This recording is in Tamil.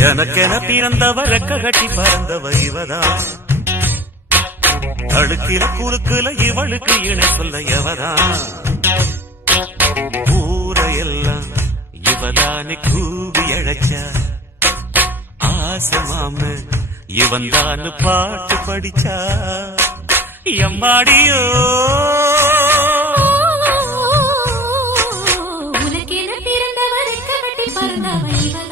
எனக்கென பிறந்தவ ரெக்க கட்டி பறந்தவ இவதான் அழுக்கில குறுக்குல இவளுக்கு இணை சொல்ல எவதான் ஊரையெல்லாம் இவதானே கூவி அழைச்சா ஆசை மாம இவன் தான் பாட்டு படிச்சா எம்மாடியோ உனக்கென பிறந்தவர் ரெக்க கட்டி பறந்தவ இவதான்